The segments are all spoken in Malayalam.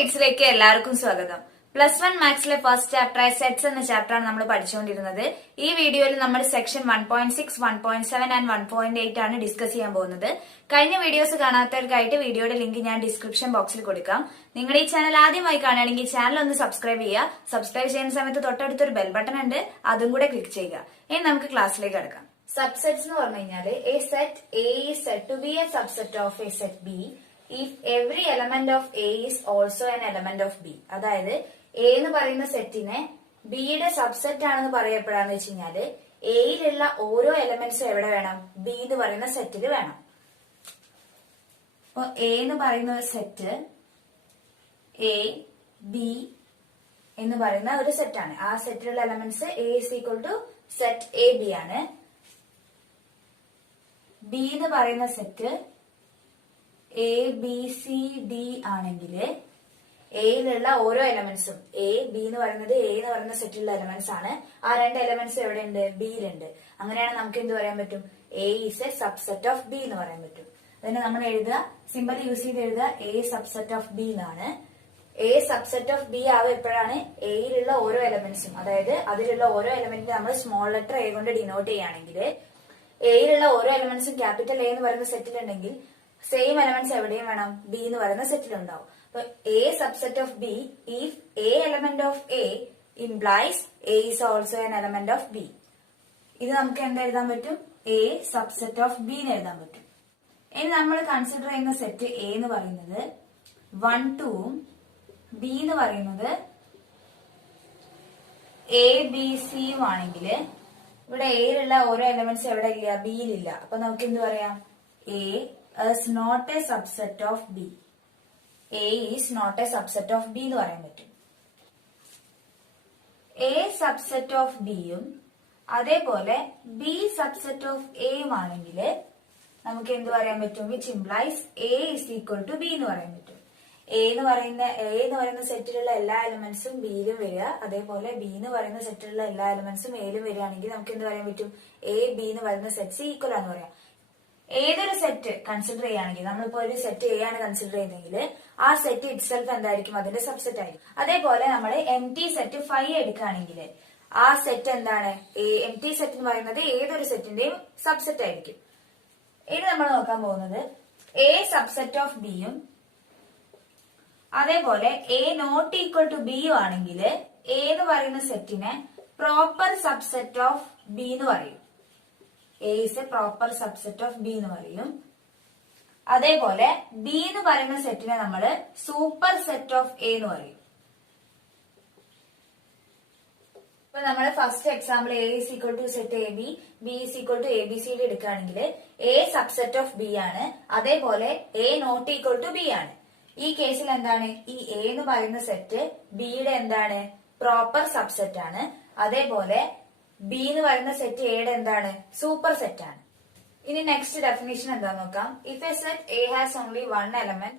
എയ്റ്റ്സിലേക്ക് എല്ലാവർക്കും സ്വാഗതം. +1 മാത്സിലെ ഫസ്റ്റ് ചാപ്റ്റർ സെറ്റ്സ് എന്ന ചാപ്റ്ററാണ് നമ്മൾ പഠിച്ചുകൊണ്ടിരുന്നത്. ഈ വീഡിയോയിൽ നമ്മൾ സെക്ഷൻ 1.6, 1.7 ആൻഡ് 1.8 ആണ് ഡിസ്കസ് ചെയ്യാൻ പോകുന്നത്. കഴിഞ്ഞ വീഡിയോസ് കാണാത്തവർക്കായിട്ട് വീഡിയോയുടെ ലിങ്ക് ഞാൻ ഡിസ്ക്രിപ്ഷൻ ബോക്സിൽ കൊടുക്കാം. നിങ്ങൾ ഈ ചാനൽ ആദ്യമായി കാണുകയാണെങ്കിൽ ചാനൽ ഒന്ന് സബ്സ്ക്രൈബ് ചെയ്യുക. സബ്സ്ക്രൈബ് ചെയ്യുന്ന സമയത്ത് തൊട്ടടുത്തൊരു ബെൽ ബട്ടൺ ഉണ്ട്, അതും കൂടെ ക്ലിക്ക് ചെയ്യുക. ഇനി നമുക്ക് ക്ലാസ്സിലേക്ക് കടക്കാം. സബ്സെറ്റ്സ് എന്ന് പറഞ്ഞു കഴിഞ്ഞാൽ a set A is said to be a subset of a set B if every element of A is also an element of B. അതായത് എ എന്ന് പറയുന്ന സെറ്റിനെ ബിയുടെ സബ്സെറ്റ് ആണെന്ന് പറയപ്പെടാന്ന് വെച്ച് കഴിഞ്ഞാല് എയിലുള്ള ഓരോ എലമെന്റ്സും എവിടെ വേണം? ബി എന്ന് പറയുന്ന സെറ്റിൽ വേണം. അപ്പൊ എ എന്ന് പറയുന്ന ഒരു സെറ്റ് എ ബി എന്ന് പറയുന്ന ഒരു സെറ്റാണ്. ആ സെറ്റിലുള്ള elements A is equal to set A B ആണ്. ബി എന്ന് പറയുന്ന set A B C D ആണെങ്കിൽ എയിലുള്ള ഓരോ എലമെന്റ്സും എ ബി എന്ന് പറയുന്നത് എ എന്ന് പറയുന്ന സെറ്റിലുള്ള എലമെന്റ്സ് ആണ്. ആ രണ്ട് എലമെന്റ്സ് എവിടെയുണ്ട്? ബിയിലുണ്ട്. അങ്ങനെയാണ് നമുക്ക് എന്ത് പറയാൻ പറ്റും? A is A subset of B എന്ന് പറയാൻ പറ്റും. അതിന് നമ്മൾ എഴുതുക, സിമ്പിൾ യൂസ് ചെയ്ത് എഴുതുക, എ സബ്സെറ്റ് ഓഫ് ബി എന്നാണ്. എ സബ്സെറ്റ് ഓഫ് ബി ആവുക എപ്പോഴാണ്? എയിലുള്ള ഓരോ എലമെന്റ്സും, അതായത് അതിലുള്ള ഓരോ എലമെന്റിനെ നമ്മൾ സ്മോൾ ലെറ്റർ എ കൊണ്ട് ഡിനോട്ട് ചെയ്യുകയാണെങ്കിൽ എയിലുള്ള ഓരോ എലമെന്റ്സും ക്യാപിറ്റൽ എ എന്ന് പറയുന്ന സെറ്റിലുണ്ടെങ്കിൽ സെയിം എലമെന്റ്സ് എവിടെയും വേണം? ബി എന്ന് പറയുന്ന സെറ്റിലുണ്ടാവും. അപ്പൊ A subset of B if A element of A implies A is also an element of B. ഇത് നമുക്ക് എന്താ എഴുതാൻ പറ്റും? എ സബ്സെറ്റ് ഓഫ് ബി എന്ന് എഴുതാൻ പറ്റും. ഇനി നമ്മൾ കൺസിഡർ ചെയ്യുന്ന സെറ്റ് എ എന്ന് പറയുന്നത് 1, 2ഉം ബി എന്ന് പറയുന്നത് എ ബി സിയും ആണെങ്കിൽ ഇവിടെ എയിലുള്ള ഓരോ എലമെന്റ്സ് എവിടെ ഇല്ല? ബിയിലില്ല. അപ്പൊ നമുക്ക് എന്ത് പറയാം? A is not a subset of B. A is not a subset of B എന്ന് പറയാൻ പറ്റും. A subset of B യും അതേപോലെ B subset of A യും ആണെങ്കിൽ നമുക്ക് എന്ത് പറയാൻ പറ്റും? Which implies A is equal to B എന്ന് പറയാൻ പറ്റും. A എന്ന് പറയുന്ന സെറ്റിലുള്ള എല്ലാ എലമെന്റ്സും ബിയിലും വരിക, അതേപോലെ B എന്ന് പറയുന്ന സെറ്റിലുള്ള എല്ലാ എലമെന്റ്സും എയിലും വരികയാണെങ്കിൽ നമുക്ക് എന്ത് പറയാൻ പറ്റും? A B എന്ന് പറയുന്ന സെറ്റ്സ് ഈക്വൽ ആണെന്ന് പറയാം. ഏതൊരു സെറ്റ് കൺസിഡർ ചെയ്യുകയാണെങ്കിൽ, നമ്മളിപ്പോ ഒരു സെറ്റ് എ ആണ് കൺസിഡർ ചെയ്യുന്നതെങ്കിൽ ആ സെറ്റ് ഇറ്റ്സെൽഫ് എന്തായിരിക്കും? അതിന്റെ സബ്സെറ്റ് ആയിരിക്കും. അതേപോലെ നമ്മൾ എം ടി സെറ്റ് 5 എടുക്കുകയാണെങ്കിൽ ആ സെറ്റ് എന്താണ്? എം ടി സെറ്റ് എന്ന് പറയുന്നത് ഏതൊരു സെറ്റിന്റെയും സബ്സെറ്റ് ആയിരിക്കും. ഇനി നമ്മൾ നോക്കാൻ പോകുന്നത് എ സബ്സെറ്റ് ഓഫ് ബിയും അതേപോലെ എ നോട്ട് ഈക്വൽ ടു ബിയും ആണെങ്കിൽ എ എന്ന് പറയുന്ന സെറ്റിനെ പ്രോപ്പർ സബ്സെറ്റ് ഓഫ് ബി എന്ന് പറയും. A is a proper subset of B എന്ന് പറയും. അതേപോലെ B എന്ന് പറയുന്ന സെറ്റിനെ നമ്മൾ സൂപ്പർ സെറ്റ് ഓഫ് A എന്ന് പറയും. ഇപ്പൊ നമ്മൾ first example A is equal to set AB, B is equal to ABC എടുക്കുകയാണെങ്കിൽ A സബ്സെറ്റ് ഓഫ് B ആണ്, അതേപോലെ A not equal to B ആണ്. ഈ കേസിൽ എന്താണ്? ഈ A എന്ന് പറയുന്ന സെറ്റ് ബിയുടെ എന്താണ്? പ്രോപ്പർ സബ്സെറ്റ് ആണ്. അതേപോലെ ബി എന്ന് പറയുന്ന സെറ്റ് എയുടെ എന്താണ്? സൂപ്പർ സെറ്റ് ആണ്. ഇനി നെക്സ്റ്റ് ഡെഫിനിഷൻ എന്താ നോക്കാം. If A set A has only 1 element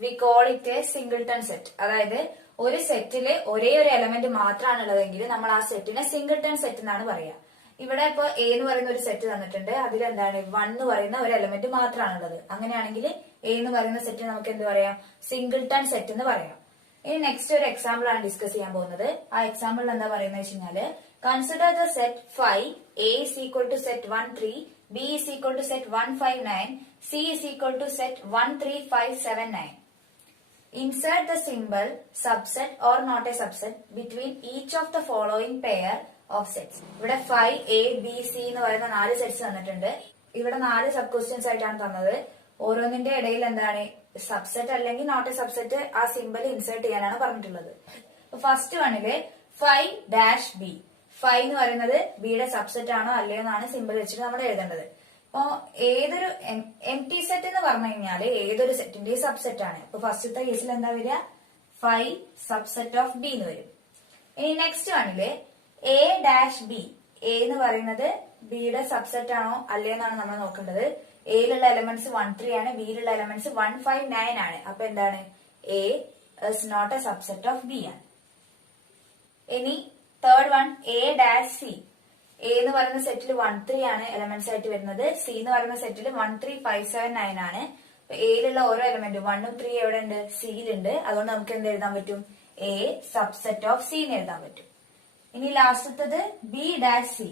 we call it A singleton set. അതായത് ഒരു സെറ്റില് ഒരേ ഒരു എലമെന്റ് മാത്രമാണ് ഉള്ളതെങ്കിൽ നമ്മൾ ആ സെറ്റിനെ സിംഗിൾട്ടൺ സെറ്റ് എന്നാണ് പറയാ. ഇവിടെ ഇപ്പൊ എ എന്ന് പറയുന്ന ഒരു സെറ്റ് തന്നിട്ടുണ്ട്, അതിലെന്താണ്? 1 എന്ന് പറയുന്ന ഒരു എലമെന്റ് മാത്രമാണുള്ളത്. അങ്ങനെയാണെങ്കിൽ എ എന്ന് പറയുന്ന സെറ്റ് നമുക്ക് എന്ത് പറയാം? സിംഗിൾട്ടൺ സെറ്റ് എന്ന് പറയാം. ഇനി നെക്സ്റ്റ് ഒരു എക്സാമ്പിൾ ആണ് ഡിസ്കസ് ചെയ്യാൻ പോകുന്നത്. ആ എക്സാമ്പിൾ എന്താ പറയുന്നത് വെച്ച് കഴിഞ്ഞാല്, consider the set 5, A is equal to set 1, 3, B is equal to set 1, 5, 9, C is equal to set 1, 3, 5, 7, 9. Insert the symbol subset or not a subset between each of the following pair of sets. ഇവിടെ 5, A, B, C എന്ന് പറയുന്ന 4 സെറ്റ്സ് തന്നിട്ടുണ്ട്. ഇവിടെ 4 സബ് ക്വസ്റ്റ്യൻസ് ആയിട്ടാണ് തന്നത്. ഓരോന്നിന്റെ ഇടയിൽ എന്താണ്? സബ്സെറ്റ് അല്ലെങ്കിൽ നോട്ട് എ സബ്സെറ്റ് ആ സിമ്പിൾ ഇൻസേർട്ട് ചെയ്യാനാണ് പറഞ്ഞിട്ടുള്ളത്. ഫസ്റ്റ് വണ്ണില് 5-B, 5 എന്ന് പറയുന്നത് ബിയുടെ സബ്സെറ്റ് ആണോ അല്ലയോ എന്നാണ് സിമ്പിൾ വെച്ചിട്ട് നമ്മൾ എഴുതേണ്ടത്. അപ്പോ ഏതൊരു എം ടി സെറ്റ് എന്ന് പറഞ്ഞു കഴിഞ്ഞാല് ഏതൊരു സെറ്റിന്റെയും സബ്സെറ്റ് ആണ്. അപ്പൊ ഫസ്റ്റത്തെ കേസിൽ എന്താ വരിക? 5 സബ്സെറ്റ് ഓഫ് ബി എന്ന് വരും. ഇനി നെക്സ്റ്റ് വണ്ണില് A-B, എ എന്ന് പറയുന്നത് ബിയുടെ സബ്സെറ്റ് ആണോ അല്ലയോ എന്നാണ് നമ്മൾ നോക്കേണ്ടത്. എയിലുള്ള എലമെന്റ്സ് 1, 3 ആണ്, ബിയിലുള്ള എലമെന്റ്സ് 1, 5, 9 ആണ്. അപ്പൊ എന്താണ്? A is not a subset of B ആണ്. ഇനി തേർഡ് വൺ A-C, എ എന്ന് പറയുന്ന സെറ്റിൽ 1, 3 ആണ് എലമെന്റ്സ് ആയിട്ട് വരുന്നത്. സി എന്ന് പറയുന്ന സെറ്റിൽ 1, 3, 5, 7, 9 ആണ്. എയിലുള്ള ഓരോ എലമെന്റും 1ഉം 3 എവിടെ ഉണ്ട്? സിയിലുണ്ട്. അതുകൊണ്ട് നമുക്ക് എന്ത് എഴുതാൻ പറ്റും? എ സബ്സെറ്റ് ഓഫ് സി എന്ന് എഴുതാൻ പറ്റും. ഇനി ലാസ്റ്റത്തത് B dash C.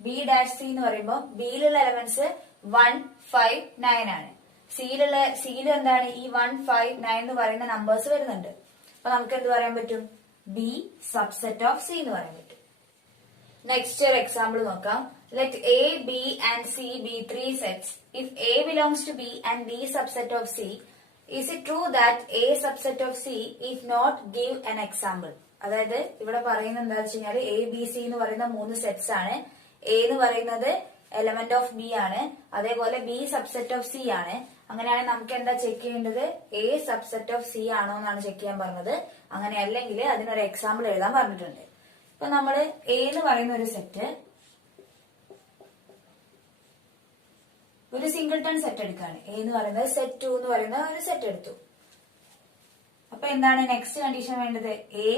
B dash C എന്ന് പറയുമ്പോൾ ബിയിലുള്ള എലമെന്റ്സ് 1, 5, 9 ആണ്. സിയിലും എന്താണ് ഈ 1, 5, 9 എന്ന് പറയുന്ന നമ്പേഴ്സ് വരുന്നുണ്ട്. അപ്പൊ നമുക്ക് എന്ത് പറയാൻ പറ്റും? ബി സബ്സെറ്റ് ഓഫ് സി എന്ന് പറയാൻ പറ്റും. നെക്സ്റ്റ് ഒരു എക്സാമ്പിൾ നോക്കാം. Let A, B and C be three sets. If A belongs to B and B subset of C, is it true that A subset of C? If not, give an example. അതായത് ഇവിടെ പറയുന്നത് എന്താണെന്ന് വെച്ച് കഴിഞ്ഞാൽ എ ബി സി എന്ന് പറയുന്ന 3 സെറ്റ്സ് ആണ്. എ എന്ന് പറയുന്നത് എലമെന്റ് ഓഫ് ബി ആണ്. അതേപോലെ ബി സബ്സെറ്റ് ഓഫ് സി ആണ്. അങ്ങനെയാണെങ്കിൽ നമുക്ക് എന്താ ചെക്ക് ചെയ്യേണ്ടത്? എ സബ്സെറ്റ് ഓഫ് സി ആണോ എന്നാണ് ചെക്ക് ചെയ്യാൻ പറഞ്ഞത്. അങ്ങനെ അല്ലെങ്കിൽ അതിനൊരു എക്സാമ്പിൾ എഴുതാൻ പറഞ്ഞിട്ടുണ്ട്. ഇപ്പൊ നമ്മള് എ എന്ന് പറയുന്ന ഒരു സെറ്റ്, ഒരു സിംഗിൾട്ടൺ സെറ്റ് എടുക്കാണ്. എ എന്ന് പറയുന്നത് സെറ്റ് 2 എന്ന് പറയുന്ന ഒരു സെറ്റ് എടുത്തു. അപ്പൊ എന്താണ് നെക്സ്റ്റ് കണ്ടീഷൻ വേണ്ടത്? എ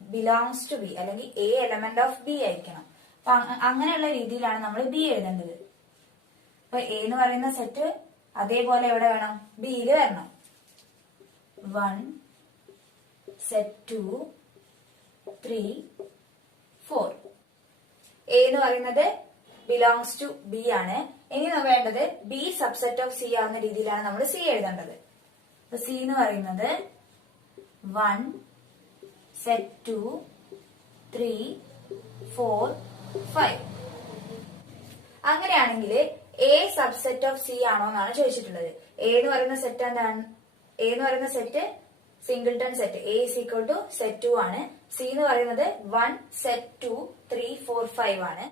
ബിലോങ്സ് ടു ബി, അല്ലെങ്കിൽ എ എലമെന്റ് ഓഫ് ബി ആയിരിക്കണം. അപ്പൊ അങ്ങനെയുള്ള രീതിയിലാണ് നമ്മൾ ബി എഴുതേണ്ടത്. അപ്പൊ എ എന്ന് പറയുന്ന സെറ്റ് അതേപോലെ എവിടെ വേണം? ബിയില് വരണം. 1 സെറ്റ് 2 3 4. എ എന്ന് പറയുന്നത് ബിലോങ്സ് ടു ബി ആണ്. ഇനി വേണ്ടത് ബി സബ്സെറ്റ് ഓഫ് സി ആവുന്ന രീതിയിലാണ് നമ്മൾ സി എഴുതേണ്ടത്. അപ്പൊ സി എന്ന് പറയുന്നത് 1 സെറ്റ് 2 3 4 5. അങ്ങനെയാണെങ്കിൽ എ സബ്സെറ്റ് ഓഫ് സി ആണോ എന്നാണ് ചോദിച്ചിട്ടുള്ളത്. എ എന്ന് പറയുന്ന സെറ്റ് എന്താണ്? എ എന്ന് പറയുന്ന set singleton set. A is equal to set 2 ആണ്. സി എന്ന് പറയുന്നത് 1 സെറ്റ് 2 3 4 5 ആണ്.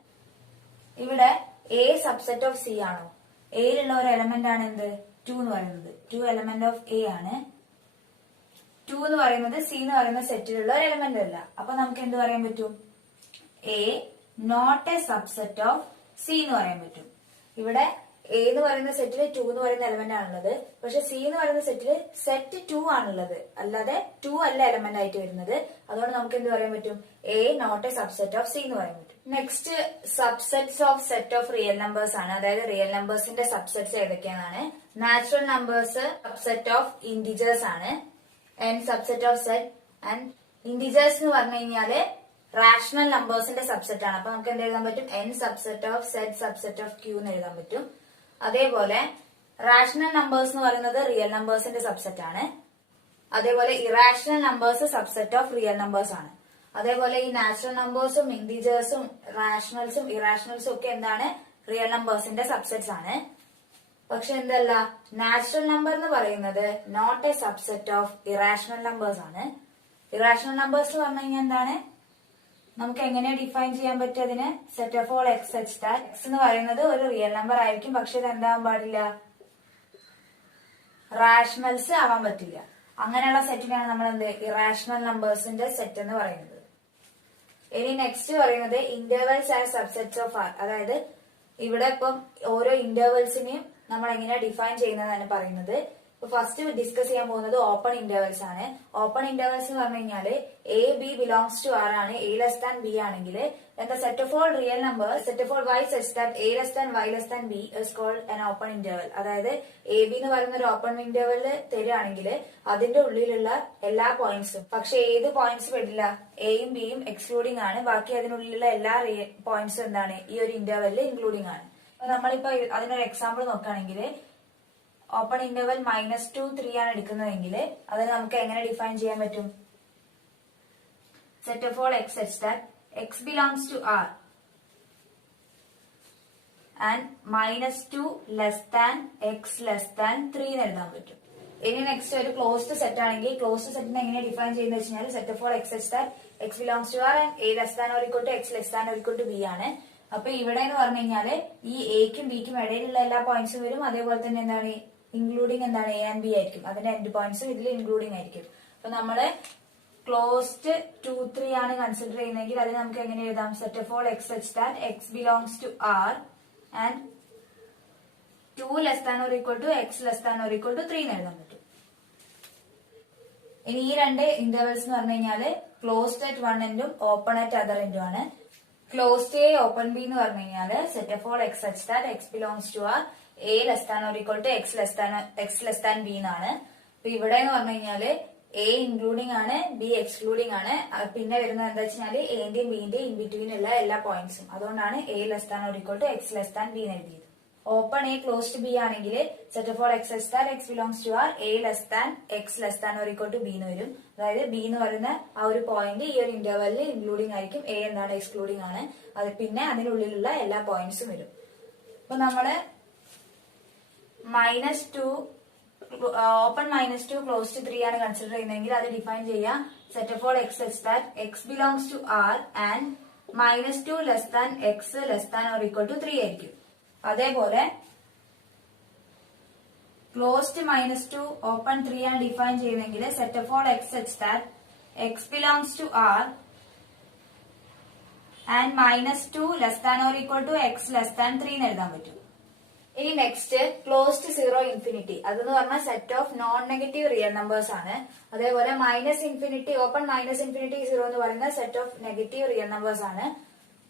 ഇവിടെ എ സബ്സെറ്റ് ഓഫ് സി ആണോ? എയിലുള്ള ഒരു എലമെന്റ് ആണ് എന്ത്? 2 എന്ന് പറയുന്നത്. 2 എലമെന്റ് ഓഫ് എ ആണ്. 2 എന്ന് പറയുന്നത് സി എന്ന് പറയുന്ന സെറ്റിലുള്ള ഒരു എലമെന്റ് അല്ല. അപ്പൊ നമുക്ക് എന്ത് പറയാൻ പറ്റും? A not a subset of C എന്ന് പറയാൻ പറ്റും. ഇവിടെ എ എന്ന് പറയുന്ന സെറ്റിൽ 2 എന്ന് പറയുന്ന എലമെന്റ് ആണുള്ളത്. പക്ഷെ സി എന്ന് പറയുന്ന സെറ്റിൽ സെറ്റ് 2 ആണുള്ളത്, അല്ലാതെ 2 അല്ല എലമെന്റ് ആയിട്ട് വരുന്നത്. അതുകൊണ്ട് നമുക്ക് എന്ത് പറയാൻ പറ്റും? A not a subset of C എന്ന് പറയാൻ പറ്റും. Next subsets of set of real numbers ആണ്. അതായത് റിയൽ നമ്പേഴ്സിന്റെ സബ്സെറ്റ്സ് ഏതൊക്കെയാണ്? Natural numbers subset of integers ആണ്. N subset of set. And integers എന്ന് പറഞ്ഞു കഴിഞ്ഞാല് റാഷണൽ നമ്പേഴ്സിന്റെ സബ്സെറ്റ് ആണ്. അപ്പൊ നമുക്ക് എന്ത് എഴുതാൻ പറ്റും? N subset of set subset of Q എന്ന് എഴുതാൻ പറ്റും. അതേപോലെ റാഷണൽ നമ്പേഴ്സ് എന്ന് പറയുന്നത് റിയൽ നമ്പേഴ്സിന്റെ സബ്സെറ്റ് ആണ്. അതേപോലെ irrational numbers subset of real numbers ആണ്. അതേപോലെ ഈ നാച്ചുറൽ നമ്പേഴ്സും ഇന്റിജേഴ്സും റാഷണൽസും ഇറാഷണൽസും ഒക്കെ എന്താണ്? റിയൽ നമ്പേഴ്സിന്റെ സബ്സെറ്റ്സ് ആണ്. പക്ഷെ എന്തല്ല, നാച്ചുറൽ നമ്പർ എന്ന് പറയുന്നത് not a subset of irrational numbers ആണ്. ഇറാഷണൽ നമ്പേഴ്സ് എന്ന് പറഞ്ഞു കഴിഞ്ഞാൽ എന്താണ്? നമുക്ക് എങ്ങനെ ഡിഫൈൻ ചെയ്യാൻ പറ്റും അതിന്? Set of all x such that X എന്ന് പറയുന്നത് ഒരു റിയൽ നമ്പർ ആയിരിക്കും, പക്ഷെ ഇത് എന്താവാൻ പാടില്ല? റാഷണൽസ് ആവാൻ പറ്റില്ല. അങ്ങനെയുള്ള സെറ്റിനാണ് നമ്മൾ എന്ത് ഇറാഷണൽ നമ്പേഴ്സിന്റെ സെറ്റ് എന്ന് പറയുന്നത്. ഇനി നെക്സ്റ്റ് പറയുന്നത് intervals and subsets of R. അതായത് ഇവിടെ ഇപ്പം ഓരോ ഇന്റർവെൽസിനെയും നമ്മൾ എങ്ങനെയാ ഡിഫൈൻ ചെയ്യുന്നതാണ് പറയുന്നത്. ഫസ്റ്റ് ഡിസ്കസ് ചെയ്യാൻ പോകുന്നത് ഓപ്പൺ ഇന്റർവെൽസ് ആണ്. ഓപ്പൺ ഇന്റർവെൽസ് എന്ന് പറഞ്ഞു കഴിഞ്ഞാല് a b belongs to R ആണ്. എ ലെസ് ദാൻ ബി ആണെങ്കിൽ എന്താ set of all real number set of all y such that a less than y less than b is called an open interval. അതായത് എ ബി എന്ന് പറയുന്ന ഒരു ഓപ്പൺ ഇന്റർവെല് തരികയാണെങ്കിൽ അതിന്റെ ഉള്ളിലുള്ള എല്ലാ പോയിന്റ്സും, പക്ഷെ ഏത് പോയിന്റ്സ് വരില്ല? എയും ബിയും എക്സ്ക്ലൂഡിംഗ് ആണ്. ബാക്കി അതിനുള്ളിലുള്ള എല്ലാ പോയിന്റ്സും എന്താണ്? ഈ ഒരു ഇന്റർവെല്ലിൽ ഇൻക്ലൂഡിംഗ് ആണ്. അപ്പൊ നമ്മളിപ്പോ അതിനൊരു എക്സാമ്പിൾ നോക്കുകയാണെങ്കിൽ ഓപ്പൺ ഇന്റർവെൽ -2 3 ആണ് എടുക്കുന്നതെങ്കിൽ അതിന് നമുക്ക് എങ്ങനെ ഡിഫൈൻ ചെയ്യാൻ പറ്റും? Set of all x such that x belongs to R and -2 less than x less than 3 എന്ന് എഴുതാൻ പറ്റും. ഇനി നെക്സ്റ്റ് ഒരു ക്ലോസ്ഡ് സെറ്റ് ആണെങ്കിൽ ക്ലോസ്ഡ് സെറ്റിനെ എങ്ങനെ ഡിഫൈൻ ചെയ്യുന്ന വെച്ചാൽ set of all x such that x belongs to R and a less than or equal to x less than or equal to b ആണ്. അപ്പൊ ഇവിടെ എന്ന് പറഞ്ഞു കഴിഞ്ഞാല് ഈ എക്കും ബിക്കും ഇടയിലുള്ള എല്ലാ പോയിന്റ്സും വരും. അതേപോലെ തന്നെ എന്താണ് ഇൻക്ലൂഡിംഗ് എന്താണ്? എ ആൻഡ് ബി ആയിരിക്കും. അതിന്റെ എൻഡ് പോയിന്റ്സും ഇതിൽ ഇൻക്ലൂഡിംഗ് ആയിരിക്കും. അപ്പൊ നമ്മള് ക്ലോസ്ഡ് 2 3 ആണ് കൺസിഡർ ചെയ്യുന്നതെങ്കിൽ അത് നമുക്ക് എങ്ങനെ എഴുതാം? Set of all x such that x belongs to R and 2 less than or equal to x less than or equal to 3 എന്ന് എഴുതാൻ പറ്റും. ഇനി ഈ രണ്ട് ഇന്റർവെൽസ് എന്ന് പറഞ്ഞു കഴിഞ്ഞാല് ക്ലോസ്ഡ് അറ്റ് വൺ എൻഡും ഓപ്പൺ അറ്റ് അതർ എൻഡും ആണ്. ക്ലോസ്ഡ് എ ഓപ്പൺ ബി എന്ന് പറഞ്ഞു കഴിഞ്ഞാല് set of all x such that x belongs to R A less than or equal to x less than B എന്നാണ്. അപ്പൊ ഇവിടെ എന്ന് പറഞ്ഞു കഴിഞ്ഞാല് എ ഇൻക്ലൂഡിംഗ് ആണ്, ബി എക്സ്ക്ലൂഡിംഗ് ആണ്. പിന്നെ വരുന്നത് എന്താ വെച്ചാല് എന്റെയും ബിന്റെയും ഇൻ ബിറ്റ്വീൻ ഉള്ള എല്ലാ പോയിന്റ്സും. അതുകൊണ്ടാണ് a less than or equal to x less than b എന്ന് എഴുതിയത്. ഓപ്പൺ എ ക്ലോസ്ഡ് ബി ആണെങ്കിൽ set of all x such that x belongs to R A less than x less than or equal to b എന്ന് വരും. അതായത് ബി എന്ന് പറയുന്ന ആ ഒരു പോയിന്റ് ഈ ഒരു ഇന്റർവെല്ലിൽ ഇൻക്ലൂഡിംഗ് ആയിരിക്കും, എ എന്താണ് എക്സ്ക്ലൂഡിംഗ് ആണ്. അത് പിന്നെ അതിനുള്ളിലുള്ള എല്ലാ പോയിന്റ്സും വരും. അപ്പൊ നമ്മള് -2 ഓപ്പൺ -2 ക്ലോസ്ഡ് 3 ആണ് കൺസിഡർ ചെയ്യുന്നതെങ്കിൽ അത് ഡിഫൈൻ ചെയ്യാം set of all x such that x belongs to R and -2 less than x less than or equal to 3 ആയിരിക്കും. അതേപോലെ ക്ലോസ്ഡ് -2 ഓപ്പൺ 3 ആണ് ഡിഫൈൻ ചെയ്യുന്നതെങ്കിൽ set of all x such that x belongs to R and -2 less than or equal to x less than 3 എന്ന് എഴുതാൻ പറ്റും. ഇനി നെക്സ്റ്റ് ക്ലോസ്ഡ് 0 ഇൻഫിനിറ്റി, അതെന്ന് പറഞ്ഞാൽ set of non negative real numbers ആണ്. അതേപോലെ -∞ ഓപ്പൺ -∞ 0 എന്ന് പറയുന്ന set of negative real numbers ആണ്.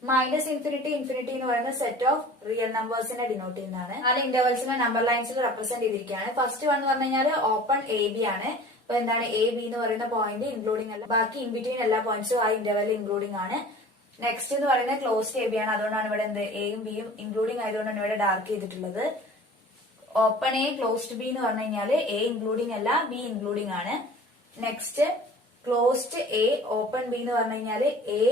-∞ ഇൻഫിനിറ്റി എന്ന് പറയുന്ന സെറ്റ് ഓഫ് റിയൽ നമ്പേഴ്സിനെ ഡിനോട്ട് ചെയ്യുന്നതാണ്. നാല് ഇന്റർവെൽസിനെ നമ്പർ ലൈൻസിൽ റെപ്രസെന്റ് ചെയ്തിരിക്കുകയാണ്. ഫസ്റ്റ് വൺ എന്ന് പറഞ്ഞു കഴിഞ്ഞാൽ ഓപ്പൺ എ ബി ആണ്. അപ്പൊ എന്താണ് എ ബി എന്ന് പറയുന്ന പോയിന്റ് ഇൻക്ലൂഡിംഗ് അല്ല, ബാക്കി ഇൻ ബിറ്റ്വീൻ എല്ലാ പോയിന്റ്സും ആ ഇന്റർവെൽ ഇൻക്ലൂഡിംഗ് ആണ്. നെക്സ്റ്റ് എന്ന് പറയുന്നത് ക്ലോസ്ഡ് എ ബി ആണ്. അതുകൊണ്ടാണ് ഇവിടെ എന്ത് എയും ബിയും ഇൻക്ലൂഡിംഗ് ആയതുകൊണ്ടാണ് ഇവിടെ ഡാർക്ക് ചെയ്തിട്ടുള്ളത്. ഓപ്പൺ എ ക്ലോസ്ഡ് ബി എന്ന് പറഞ്ഞു കഴിഞ്ഞാൽ എ ഇൻക്ലൂഡിംഗ് അല്ല, ബി ഇൻക്ലൂഡിംഗ് ആണ്. Next closed A open B എന്ന് പറഞ്ഞു കഴിഞ്ഞാൽ എ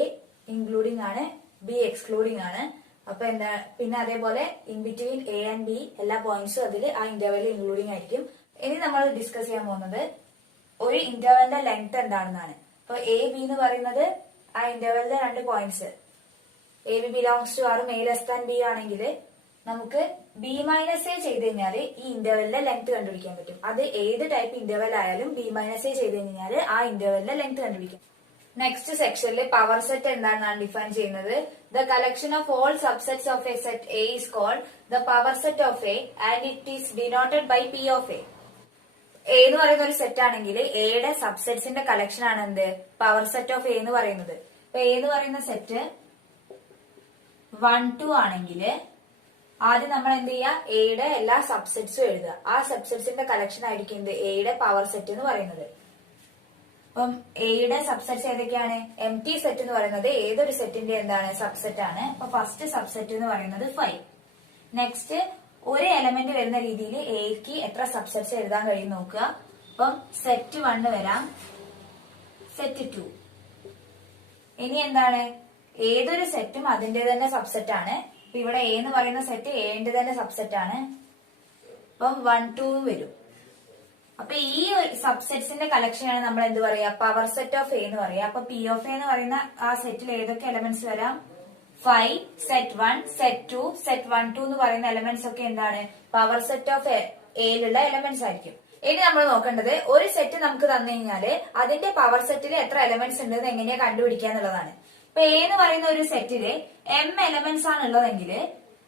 ഇൻക്ലൂഡിംഗ് ആണ്, ബി എക്സ്ക്ലൂഡിംഗ് ആണ്. അപ്പൊ എന്താ പിന്നെ അതേപോലെ in between A and B എല്ലാ പോയിന്റ്സും അതിൽ ആ ഇന്റർവെൽ ഇൻക്ലൂഡിംഗ് ആയിരിക്കും. ഇനി നമ്മൾ ഡിസ്കസ് ചെയ്യാൻ പോകുന്നത് ഒരു ഇന്റർവെലിന്റെ ലെങ്ത് എന്താണെന്നാണ്. അപ്പൊ എ ബി എന്ന് പറയുന്നത് ആ ഇന്റർവെലിന്റെ രണ്ട് points a b belongs to ആറും എ ലെസ് ദാൻ ബി ആണെങ്കിൽ നമുക്ക് ബി മൈനസ് എ ചെയ്ത് കഴിഞ്ഞാൽ ഈ ഇന്റർവെലിന്റെ ലെങ്ത് കണ്ടുപിടിക്കാൻ പറ്റും. അത് ഏത് ടൈപ്പ് ഇന്റർവെൽ ആയാലും ബി മൈനസ് എ ചെയ്ത് കഴിഞ്ഞാൽ ആ ഇന്റർവെലിന്റെ ലെങ്ത് കണ്ടുപിടിക്കും. നെക്സ്റ്റ് സെക്ഷനിൽ പവർ സെറ്റ് എന്താണെന്നാണ് ഡിഫൈൻ ചെയ്യുന്നത്. The collection of all subsets of a set A is called the power set of A and it is denoted by P of A. A എന്ന് പറയുന്ന ഒരു സെറ്റ് ആണെങ്കിൽ എയുടെ സബ്സെറ്റ്സിന്റെ കളക്ഷൻ ആണ് എന്ത് പവർ സെറ്റ് ഓഫ് എ എന്ന് പറയുന്നത്. ഇപ്പൊ എ എന്ന് പറയുന്ന സെറ്റ് 1, 2 ആണെങ്കിൽ ആദ്യം നമ്മൾ എന്ത് ചെയ്യുക, എയുടെ എല്ലാ സബ്സെറ്റ്സും എഴുതുക. ആ സബ്സെറ്റ്സിന്റെ കളക്ഷൻ ആയിരിക്കും എന്ത് എയുടെ പവർ സെറ്റ് എന്ന് പറയുന്നത്. അപ്പം എയുടെ സബ്സെറ്റ്സ് ഏതൊക്കെയാണ്? എം ടി സെറ്റ് എന്ന് പറയുന്നത് ഏതൊരു സെറ്റിന്റെ എന്താണ് സബ്സെറ്റ് ആണ്. അപ്പൊ ഫസ്റ്റ് സബ്സെറ്റ് എന്ന് പറയുന്നത് 5. നെക്സ്റ്റ് ഒരു എലമെന്റ് വരുന്ന രീതിയിൽ എക്ക് എത്ര സബ്സെറ്റ്സ് എഴുതാൻ കഴിയും നോക്കുക. അപ്പം സെറ്റ് 1 വരാം, സെറ്റ് 2. ഇനി എന്താണ് ഏതൊരു സെറ്റും അതിന്റെ തന്നെ സബ്സെറ്റ് ആണ്. ഇപ്പൊ ഇവിടെ എ എന്ന് പറയുന്ന സെറ്റ് എന്റെ തന്നെ സബ്സെറ്റ് ആണ്. അപ്പം 1, 2 വരും. അപ്പൊ ഈ സബ്സെറ്റ്സിന്റെ കളക്ഷനാണ് നമ്മൾ എന്ത് പറയാ പവർ സെറ്റ് ഓഫ് എ എന്ന് പറയാ. അപ്പൊ പി ഓഫ് എ എന്ന് പറയുന്ന ആ സെറ്റിൽ ഏതൊക്കെ എലമെന്റ്സ് വരാം? 5, സെറ്റ് 1, സെറ്റ് 2, സെറ്റ് 1, 2 എന്ന് പറയുന്ന എലമെന്റ്സ് ഒക്കെ എന്താണ് പവർ സെറ്റ് ഓഫ് എയിലുള്ള എലമെന്റ്സ് ആയിരിക്കും. ഇനി നമ്മൾ നോക്കേണ്ടത് ഒരു സെറ്റ് നമുക്ക് തന്നു കഴിഞ്ഞാല് അതിന്റെ പവർ സെറ്റിൽ എത്ര എലമെന്റ്സ് ഉണ്ടെന്ന് എങ്ങനെയാ കണ്ടുപിടിക്കുക എന്നുള്ളതാണ്. ഇപ്പൊ എ എന്ന് പറയുന്ന ഒരു സെറ്റില് എം എലമെന്റ്സ് ആണ് ഉള്ളതെങ്കിൽ,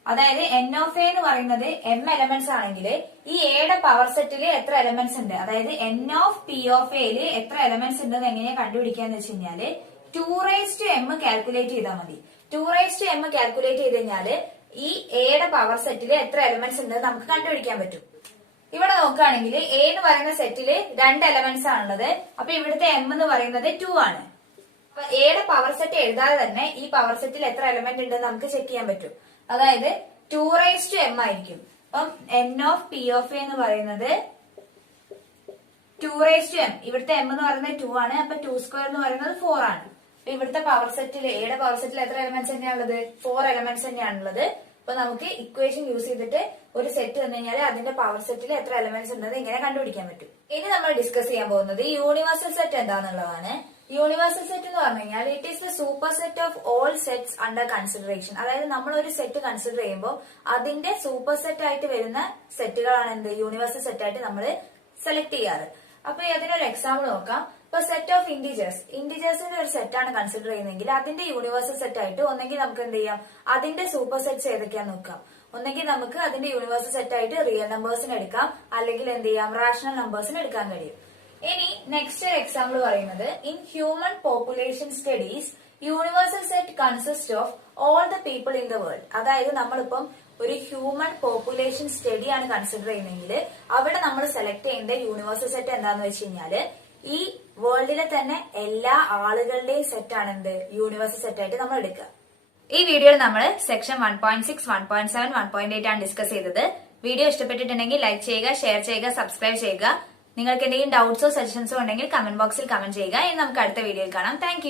അതായത് എൻ ഓഫ് എ എന്ന് പറയുന്നത് എം എലമെന്റ്സ് ആണെങ്കിൽ ഈ എയുടെ പവർ സെറ്റിൽ എത്ര എലമെന്റ്സ് ഉണ്ട്, അതായത് എൻ ഓഫ് പി ഓഫ് എയില് എത്ര എലമെന്റ്സ് ഉണ്ടെന്ന് എങ്ങനെയാ കണ്ടുപിടിക്കാന്ന് വെച്ച് കഴിഞ്ഞാല് 2m കാൽക്കുലേറ്റ് ചെയ്താൽ മതി. 2m കാൽക്കുലേറ്റ് ചെയ്ത് കഴിഞ്ഞാല് ഈ എയുടെ പവർ സെറ്റിൽ എത്ര എലമെന്റ്സ് ഉണ്ടെന്ന് നമുക്ക് കണ്ടുപിടിക്കാൻ പറ്റും. ഇവിടെ നോക്കുകയാണെങ്കിൽ എ എന്ന് പറയുന്ന സെറ്റില് 2 എലമെന്റ്സ് ആണുള്ളത്. അപ്പൊ ഇവിടുത്തെ എം എന്ന് പറയുന്നത് 2 ആണ്. അപ്പൊ എയുടെ പവർ സെറ്റ് എഴുതാതെ തന്നെ ഈ പവർ സെറ്റിൽ എത്ര എലമെന്റ് ഉണ്ടെന്ന് നമുക്ക് ചെക്ക് ചെയ്യാൻ പറ്റും. അതായത് 2m ആയിരിക്കും. അപ്പം N of P of A എന്ന് പറയുന്നത് 2m. ഇവിടുത്തെ എം എന്ന് പറയുന്നത് 2 ആണ്. അപ്പൊ 2² എന്ന് പറയുന്നത് 4 ആണ്. അപ്പൊ ഇവിടുത്തെ പവർ സെറ്റിൽ എയുടെ പവർ സെറ്റിൽ എത്ര എലമെന്റ്സ് തന്നെയാണുള്ളത്? 4 എലമെന്റ്സ് തന്നെയാണുള്ളത്. അപ്പൊ നമുക്ക് ഇക്വേഷൻ യൂസ് ചെയ്തിട്ട് ഒരു സെറ്റ് വന്നു കഴിഞ്ഞാൽ അതിന്റെ പവർ സെറ്റിൽ എത്ര എലമെന്റ്സ് ഉണ്ടെന്ന് ഇങ്ങനെ കണ്ടുപിടിക്കാൻ പറ്റും. ഇനി നമ്മൾ ഡിസ്കസ് ചെയ്യാൻ പോകുന്നത് യൂണിവേഴ്സൽ സെറ്റ് എന്താണെന്നുള്ളതാണ്. യൂണിവേഴ്സൽ സെറ്റ് എന്ന് പറഞ്ഞു കഴിഞ്ഞാൽ it is the super set of all sets under consideration. അതായത് നമ്മൾ ഒരു സെറ്റ് കൺസിഡർ ചെയ്യുമ്പോൾ അതിന്റെ സൂപ്പർ സെറ്റ് ആയിട്ട് വരുന്ന സെറ്റുകളാണ് എന്ത് യൂണിവേഴ്സൽ സെറ്റ് ആയിട്ട് നമ്മൾ സെലക്ട് ചെയ്യാറ്. അപ്പൊ അതിനൊരു എക്സാമ്പിൾ നോക്കാം. ഇപ്പൊ സെറ്റ് ഓഫ് ഇന്റിജേഴ്സിന്റെ ഒരു സെറ്റാണ് കൺസിഡർ ചെയ്യുന്നതെങ്കിൽ അതിന്റെ യൂണിവേഴ്സൽ സെറ്റ് ആയിട്ട് ഒന്നെങ്കിൽ നമുക്ക് എന്ത് ചെയ്യാം അതിന്റെ സൂപ്പർ സെറ്റ്സ് ഏതൊക്കെയാന്ന് നോക്കാം. ഒന്നെങ്കിൽ നമുക്ക് അതിന്റെ യൂണിവേഴ്സൽ സെറ്റ് ആയിട്ട് റിയൽ നമ്പേഴ്സിന് എടുക്കാം, അല്ലെങ്കിൽ എന്ത് ചെയ്യാം റാഷണൽ നമ്പേഴ്സിന് എടുക്കാൻ കഴിയും. ഇനി നെക്സ്റ്റ് ഒരു എക്സാമ്പിൾ പറയുന്നത് in human population studies universal set consist of all the people in the world. അതായത് നമ്മളിപ്പം ഒരു ഹ്യൂമൻ പോപ്പുലേഷൻ സ്റ്റഡി ആണ് കൺസിഡർ ചെയ്യുന്നതെങ്കിൽ അവിടെ നമ്മൾ സെലക്ട് ചെയ്യേണ്ട യൂണിവേഴ്സൽ സെറ്റ് എന്താന്ന് വെച്ച് കഴിഞ്ഞാല് ഈ വേൾഡിലെ തന്നെ എല്ലാ ആളുകളുടെയും സെറ്റ് ആണ് എന്ത് യൂണിവേഴ്സൽ സെറ്റ് ആയിട്ട് നമ്മൾ എടുക്കുക. ഈ വീഡിയോയിൽ നമ്മൾ സെക്ഷൻ 1.6, 1.7, 1.8 ആണ് ഡിസ്കസ് ചെയ്തത്. വീഡിയോ ഇഷ്ടപ്പെട്ടിട്ടുണ്ടെങ്കിൽ ലൈക്ക് ചെയ്യുക, ഷെയർ ചെയ്യുക, സബ്സ്ക്രൈബ് ചെയ്യുക. നിങ്ങൾക്ക് എന്തെങ്കിലും ഡൗട്ട്സോ സജഷൻസോ ഉണ്ടെങ്കിൽ കമന്റ് ബോക്സിൽ കമന്റ് ചെയ്യുക. ഇനി നമുക്ക് അടുത്ത വീഡിയോയിൽ കാണാം. താങ്ക്